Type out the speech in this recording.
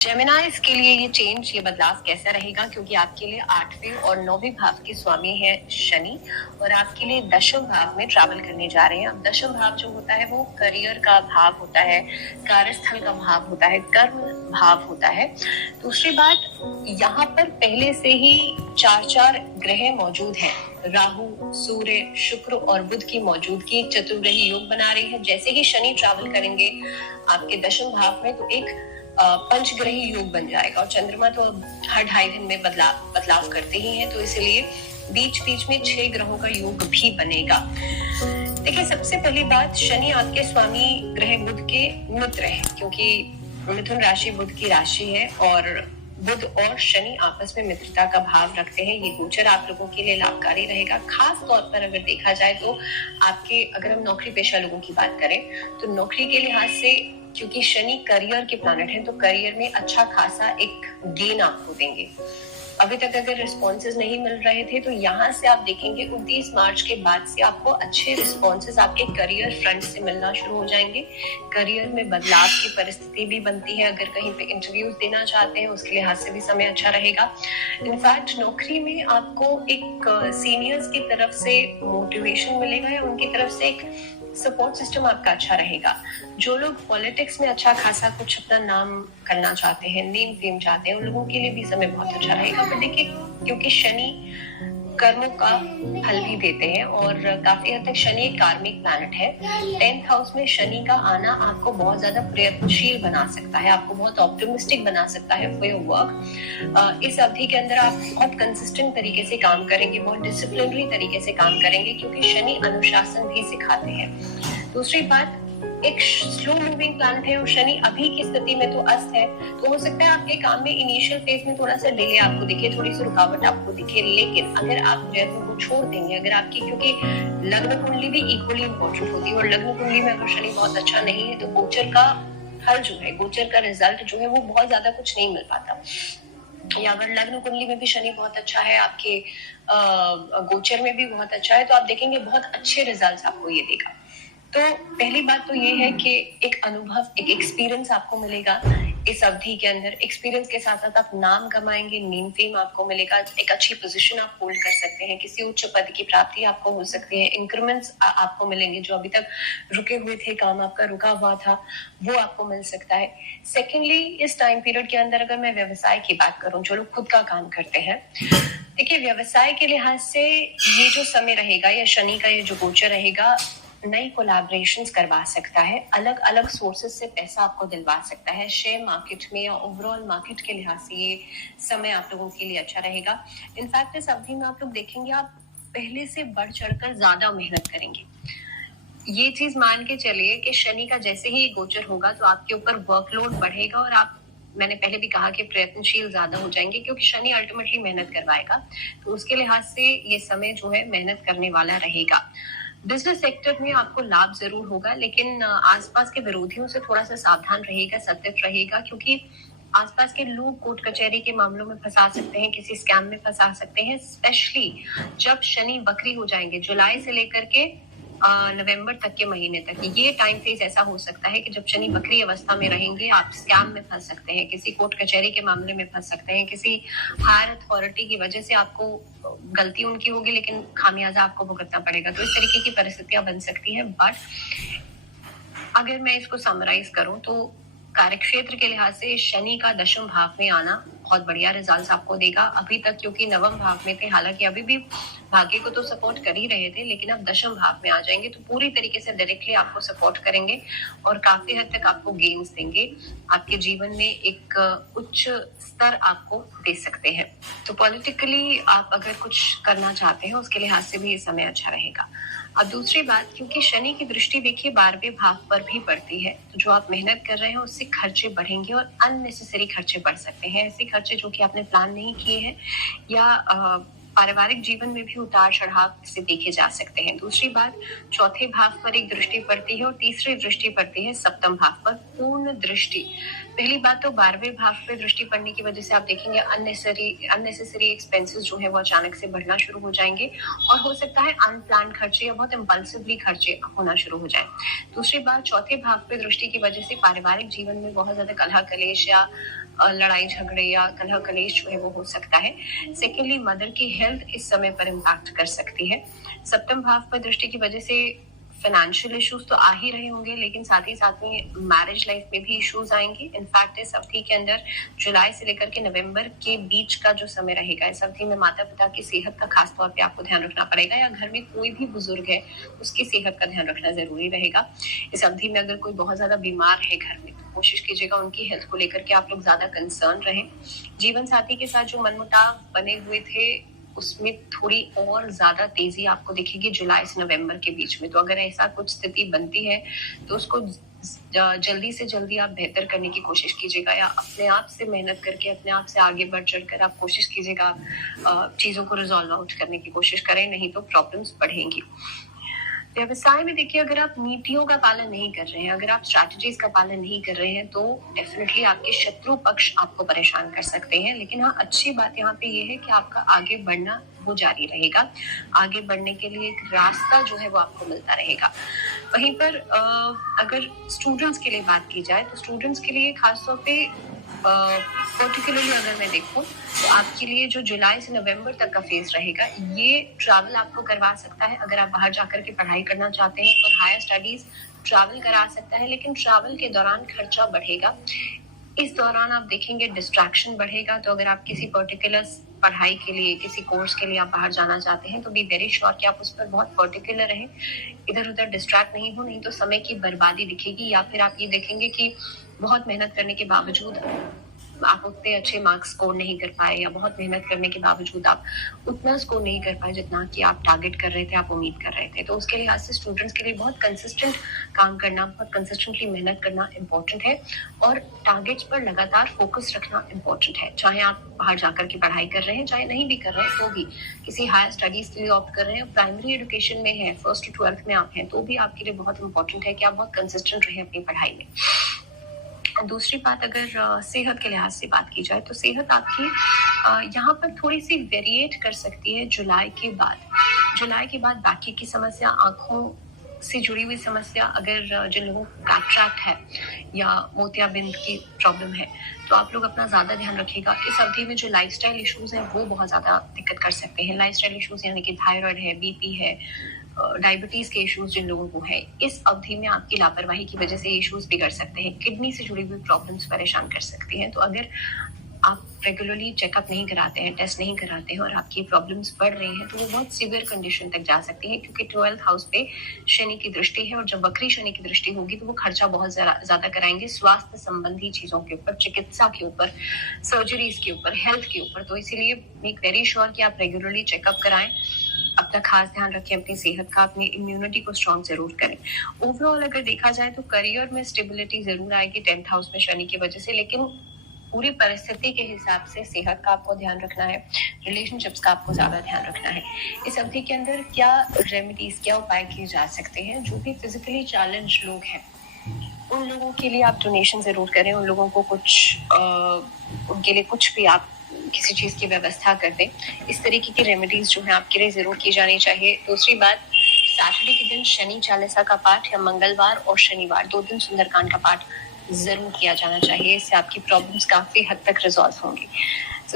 जेमिनाइज के लिए ये बदलाव कैसा रहेगा, क्योंकि आपके लिए 8वें और 9वें भाव के स्वामी है शनि और आपके लिए दशम भाव में ट्रैवल करने जा रहे हैं। अब दशम भाव जो होता है वो करियर का भाव होता है, कार्यस्थल का भाव होता है, कर्म भाव होता है। दूसरी बात, यहाँ पर पहले से ही चार ग्रह मौजूद हैं। राहु, सूर्य, शुक्र और बुध की मौजूदगी चतुर्ग्रही योग बना रही है। जैसे ही शनि ट्रैवल करेंगे आपके दशम भाव में तो एक पंचग्रही योग बन जाएगा। और चंद्रमा तो हर 2.5 दिन में बदलाव करते ही हैं, तो इसलिए बीच बीच में 6 ग्रहों का योग भी बनेगा। देखिए, सबसे पहली बात, शनि आपके स्वामी ग्रह बुध के मित्र है, क्योंकि मिथुन राशि बुध की राशि है और बुध और शनि आपस में मित्रता का भाव रखते हैं। ये गोचर आप लोगों के लिए लाभकारी रहेगा। खास तौर पर अगर देखा जाए तो आपके, अगर हम नौकरी पेशा लोगों की बात करें तो नौकरी के लिहाज से, क्योंकि शनि करियर के प्लैनेट है, तो करियर में अच्छा खासा एक गेन आपको देंगे। अभी तक अगर रिस्पॉन्सेज नहीं मिल रहे थे तो यहाँ से आप देखेंगे 29 मार्च के बाद से आपको अच्छे रिस्पॉन्सेज आपके करियर फ्रंट से मिलना शुरू हो जाएंगे। करियर में बदलाव की परिस्थिति भी बनती है। अगर कहीं पे इंटरव्यूज देना चाहते हैं उसके लिहाज से भी समय अच्छा रहेगा। इनफैक्ट नौकरी में आपको एक सीनियर्स की तरफ से मोटिवेशन मिलेगा या उनकी तरफ से एक सपोर्ट सिस्टम आपका अच्छा रहेगा। जो लोग पॉलिटिक्स में अच्छा खासा कुछ अपना नाम करना चाहते हैं, नेम फेम चाहते हैं, उन लोगों के लिए भी समय बहुत अच्छा रहेगा। पर देखिए, क्योंकि शनि कर्मों का फल भी देते हैं और काफी हद तक शनि एक कार्मिक प्लैनेट है। 10th हाउस में शनि का आना आपको बहुत ज्यादा प्रयत्नशील बना सकता है, आपको बहुत ऑप्टिमिस्टिक बना सकता है फॉर योर वर्क। इस अवधि के अंदर आप बहुत कंसिस्टेंट तरीके से काम करेंगे, बहुत डिसिप्लिनरी तरीके से काम करेंगे, क्योंकि शनि अनुशासन भी सिखाते हैं। दूसरी बात, एक स्लो मूविंग प्लैनेट है और शनि अभी की स्थिति में तो अस्त है, तो हो सकता है आपके काम में इनिशियल फेज में थोड़ा सा डिले आपको दिखे, थोड़ी सी रुकावट आपको दिखे। लेकिन अगर आप प्रयत्न को छोड़ देंगे, अगर आपकी, क्योंकि लग्न कुंडली भी इक्वली इंपॉर्टेंट होती है और लग्न कुंडली में अगर शनि बहुत अच्छा नहीं है तो गोचर का हल जो है, गोचर का रिजल्ट जो है वो बहुत ज्यादा कुछ नहीं मिल पाता। या अगर लग्न कुंडली में भी शनि बहुत अच्छा है, आपके गोचर में भी बहुत अच्छा है, तो आप देखेंगे बहुत अच्छे रिजल्ट्स आपको ये देगा। तो पहली बात तो ये है कि एक अनुभव, एक एक्सपीरियंस आपको मिलेगा इस अवधि के अंदर। एक्सपीरियंस के साथ साथ आप नाम कमाएंगे, नेम फेम आपको मिलेगा, एक अच्छी पोजीशन आप होल्ड कर सकते हैं, किसी उच्च पद की प्राप्ति आपको हो सकती है, इंक्रीमेंट्स आपको मिलेंगे, जो अभी तक रुके हुए थे, काम आपका रुका हुआ था वो आपको मिल सकता है। सेकेंडली, इस टाइम पीरियड के अंदर अगर मैं व्यवसाय की बात करूं, जो लोग खुद का काम करते हैं, देखिए व्यवसाय के लिहाज से ये जो समय रहेगा या शनि का ये जो गोचर रहेगा, नई कोलैबोरेशंस करवा सकता है, अलग अलग सोर्सेज से पैसा आपको दिलवा सकता है। शेयर मार्केट में या ओवरऑल मार्केट के लिहाज से ये समय आप लोगों के लिए अच्छा रहेगा। इनफैक्ट इस अवधि में आप लोग देखेंगे आप पहले से बढ़ चढ़कर ज्यादा मेहनत करेंगे। ये चीज मान के चलिए कि शनि का जैसे ही गोचर होगा तो आपके ऊपर वर्कलोड बढ़ेगा और आप, मैंने पहले भी कहा कि प्रयत्नशील ज्यादा हो जाएंगे, क्योंकि शनि अल्टीमेटली मेहनत करवाएगा। तो उसके लिहाज से ये समय जो है मेहनत करने वाला रहेगा। बिजनेस सेक्टर में आपको लाभ जरूर होगा, लेकिन आसपास के विरोधियों से थोड़ा सा सावधान रहेगा, सतर्क रहेगा, क्योंकि आसपास के लोग कोर्ट कचहरी के मामलों में फंसा सकते हैं, किसी स्कैम में फंसा सकते हैं। स्पेशली जब शनि वक्री हो जाएंगे, जुलाई से लेकर के नवंबर तक के महीने तक, ये टाइम फेज ऐसा हो सकता है कि जब शनि वक्री अवस्था में रहेंगे आप स्कैम में फंस सकते हैं, किसी कोर्ट कचहरी के मामले में फंस सकते हैं, किसी हायर अथॉरिटी की वजह से आपको गलती उनकी होगी लेकिन खामियाजा आपको भुगतना पड़ेगा। तो इस तरीके की परिस्थितियां बन सकती हैं। बट अगर मैं इसको समराइज करूं तो कार्यक्षेत्र के लिहाज से शनि का दशम भाव में आना बहुत बढ़िया रिजल्ट्स आपको देगा। अभी तक क्योंकि नवम भाव में थे, हालांकि अभी भी भाग्य को तो सपोर्ट कर ही रहे थे, लेकिन अब दशम भाव में आ जाएंगे तो पूरी तरीके से डायरेक्टली आपको सपोर्ट करेंगे और काफी हद तक आपको गेन्स देंगे, आपके जीवन में एक उच्च स्तर आपको दे सकते हैं। तो पॉलिटिकली आप अगर कुछ करना चाहते हैं उसके लिहाज से भी ये समय अच्छा रहेगा। अब दूसरी बात, क्योंकि शनि की दृष्टि देखिए 12वें भाव पर भी पड़ती है, तो जो आप मेहनत कर रहे हैं उससे खर्चे बढ़ेंगे और अननेसेसरी खर्चे बढ़ सकते हैं, ऐसे खर्चे जो कि आपने प्लान नहीं किए हैं या पारिवारिक जीवन में भी उतार चढ़ाव से देखे जा सकते हैं। दूसरी बात, चौथे भाव पर एक दृष्टि पड़ती है और तीसरी दृष्टि पड़ती है सप्तम भाव पर, पूर्ण दृष्टि। पहली बात तो 12वें भाव पर दृष्टि पड़ने की वजह से आप देखेंगे अननेसेसरी एक्सपेंसेस जो है वो अचानक से बढ़ना शुरू हो जाएंगे और हो सकता है अनप्लान खर्चे या बहुत इम्पल्सिवली खर्चे होना शुरू हो जाए। दूसरी बात, चौथे भाव पर दृष्टि की वजह से पारिवारिक जीवन में बहुत ज्यादा कलह कलेश या लड़ाई झगड़े या कलह कलेश जो है वो हो सकता है। सेकेंडली, मदर की हेल्थ इस समय पर इम्पैक्ट कर सकती है। सप्तम भाव पर दृष्टि की वजह से फाइनेंशियल इश्यूज तो आ ही रहे होंगे, लेकिन साथ ही साथ में मैरिज लाइफ में भी इश्यूज आएंगे। इनफैक्ट इस अवधि के अंदर जुलाई से लेकर के नवंबर के बीच का जो समय रहेगा, इस अवधि में माता पिता की सेहत का खास तौर पे आपको ध्यान रखना पड़ेगा, या घर में कोई भी बुजुर्ग है उसकी सेहत का ध्यान रखना जरूरी रहेगा। इस अवधि में अगर कोई बहुत ज्यादा बीमार है घर में, तो कोशिश कीजिएगा उनकी हेल्थ को लेकर के आप लोग ज्यादा कंसर्न रहें। जीवन साथी के साथ जो मनमुटाव बने हुए थे उसमें थोड़ी और ज्यादा तेजी आपको दिखेगी जुलाई से नवंबर के बीच में। तो अगर ऐसा कुछ स्थिति बनती है तो उसको जल्दी से जल्दी आप बेहतर करने की कोशिश कीजिएगा, या अपने आप से मेहनत करके अपने आप से आगे बढ़ चढ़कर आप कोशिश कीजिएगा चीजों को रिजॉल्व आउट करने की कोशिश करें, नहीं तो प्रॉब्लम्स बढ़ेंगी। व्यवसाय में देखिए, अगर आप नीतियों का पालन नहीं कर रहे हैं, अगर आप स्ट्रैटेजीज का पालन नहीं कर रहे हैं, तो डेफिनेटली आपके शत्रु पक्ष आपको परेशान कर सकते हैं। लेकिन हाँ, अच्छी बात यहाँ पे ये है कि आपका आगे बढ़ना वो जारी रहेगा। आगे बढ़ने के लिए एक रास्ता जो है वो आपको मिलता रहेगा। वहीं पर अगर स्टूडेंट्स के लिए बात की जाए, तो स्टूडेंट्स के लिए खासतौर पे पर्टिकुलरली अगर मैं देखूं तो आपके लिए जो जुलाई से नवंबर तक का फेज रहेगा, ये ट्रैवल आपको करवा सकता है। अगर आप बाहर जाकर के पढ़ाई करना चाहते हैं और हायर स्टडीज, ट्रैवल करा सकता है, लेकिन ट्रैवल के दौरान खर्चा बढ़ेगा। इस दौरान आप देखेंगे डिस्ट्रैक्शन बढ़ेगा। तो अगर आप किसी पर्टिकुलर पढ़ाई के लिए, किसी कोर्स के लिए आप बाहर जाना चाहते हैं, तो बी वेरी श्योर कि आप उस पर बहुत पर्टिकुलर रहें, इधर उधर डिस्ट्रैक्ट नहीं हो, नहीं तो समय की बर्बादी दिखेगी। या फिर आप ये देखेंगे कि बहुत मेहनत करने के बावजूद आप उतने अच्छे मार्क्स स्कोर नहीं कर पाए, या बहुत मेहनत करने के बावजूद आप उतना स्कोर नहीं कर पाए जितना कि आप टारगेट कर रहे थे, आप उम्मीद कर रहे थे। तो उसके लिहाज से स्टूडेंट्स के लिए बहुत कंसिस्टेंट काम करना, बहुत कंसिस्टेंटली मेहनत करना इम्पोर्टेंट है, और टारगेट्स पर लगातार फोकस रखना इम्पोर्टेंट है। चाहे आप बाहर जाकर के पढ़ाई कर रहे हैं, चाहे नहीं भी कर रहे हैं, तो भी किसी हायर स्टडीज के लिए ऑप्ट कर रहे हैं, प्राइमरी एजुकेशन में है, 1st to 12th में आप हैं, तो भी आपके लिए बहुत इंपॉर्टेंट है कि आप बहुत कंसिस्टेंट रहे अपनी पढ़ाई में। दूसरी बात, अगर सेहत के लिहाज से बात की जाए, तो सेहत आपकी यहाँ पर थोड़ी सी वेरिएट कर सकती है जुलाई के बाद। जुलाई के बाद बाकी की समस्या, आंखों से जुड़ी हुई समस्या, अगर जिन लोगों को कैटरैक्ट है या मोतियाबिंद की प्रॉब्लम है, तो आप लोग अपना ज्यादा ध्यान रखिएगा। इस अवधि में जो लाइफस्टाइल इश्यूज हैं वो बहुत ज्यादा दिक्कत कर सकते हैं। लाइफस्टाइल इश्यूज यानी कि थायराइड है, बीपी है, डायबिटीज के इश्यूज जिन लोगों को है, इस अवधि में आपकी लापरवाही की वजह से इश्यूज बिगड़ सकते हैं। किडनी से जुड़ी हुई प्रॉब्लम्स परेशान कर सकती हैं। तो अगर आप रेगुलरली चेकअप नहीं कराते हैं, टेस्ट नहीं कराते हैं, और आपकी प्रॉब्लम्स बढ़ रही हैं, तो वो बहुत सीवियर कंडीशन तक जा सकती है, क्योंकि 12th हाउस पे शनि की दृष्टि है, और जब वक्री शनि की दृष्टि होगी तो वो खर्चा बहुत ज्यादा कराएंगे स्वास्थ्य संबंधी चीजों के ऊपर, चिकित्सा के ऊपर, सर्जरीज के ऊपर, हेल्थ के ऊपर। तो इसीलिए मेक वेरी श्योर कि आप रेगुलरली चेकअप कराएं, अपना खास ध्यान रखें अपनी सेहत का, अपनी इम्यूनिटी को स्ट्रॉन्ग जरूर करें। ओवरऑल अगर देखा जाए तो करियर में स्टेबिलिटी जरूर आएगी 10th हाउस में शनि की वजह से, लेकिन पूरी परिस्थिति के हिसाब से सेहत का आपको ध्यान रखना है, रिलेशनशिप्स का आपको ज्यादा ध्यान रखना है। इस अवधि के अंदर क्या रेमेडीज, क्या उपाय किए जा सकते हैं? जो भी फिजिकली चैलेंज लोग हैं उन लोगों के लिए आप डोनेशन जरूर करें, उन लोगों को उनके लिए कुछ भी आप किसी चीज की व्यवस्था कर दें। इस तरीके की रेमेडीज जो है आपके लिए जरूर की जानी चाहिए। दूसरी बात, सैटरडे के दिन शनि चालीसा का पाठ, या मंगलवार और शनिवार 2 दिन सुंदरकांड का पाठ जरूर किया जाना चाहिए। इससे आपकी प्रॉब्लम्स काफी हद तक रिजॉल्व होंगी।